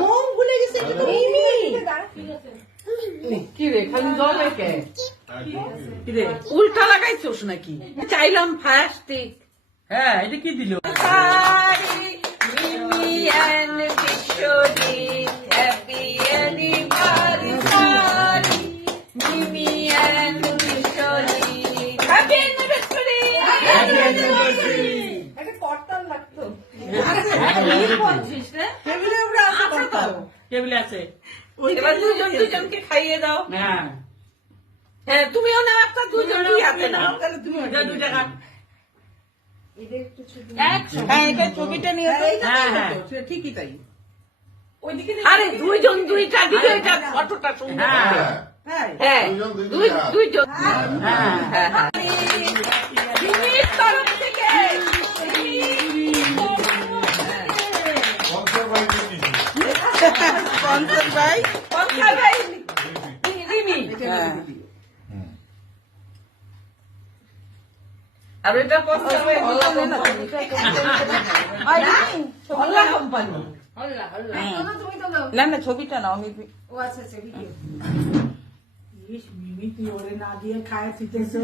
মন ভুলে গেছে কি রে খালি জলে কে কি রে উল্টা লাগাইছোস নাকি চাইলাম ফাস্টিক হ্যাঁ এটা কি দিল Mimi and Biswajit happy anniversary Mimi and Biswajit happy anniversary একটা কর্তাল লাগতো টেবিলে উপরে আছে কর্তাল টেবিলে আছে এবার দুজনকে খাইয়ে দাও হ্যাঁ হ্যাঁ তুমিও নাও একটা দুজনই হাতে নাও তাহলে তুমি এটা 2 টাকা হ্যাঁ এটা ছবিটা নিয়ে হ্যাঁ হ্যাঁ ঠিকই তাই আরে দুইজন দুইটা দিলে এটা ফটোটা সুন্দর হবে। হ্যাঁ হ্যাঁ দুইজন হ্যাঁ হ্যাঁ হ্যাঁ মিমির তরফ থেকে স্পন্সর বাই পঞ্চাশ ভাই রিমি আর এটা পঞ্চাশ ভাই অল্লা কোম্পানি না না ছবিটা নাও আমি ও আচ্ছা আচ্ছা মিমি তুই ওরে না দিয়ে খায় ফিতেছে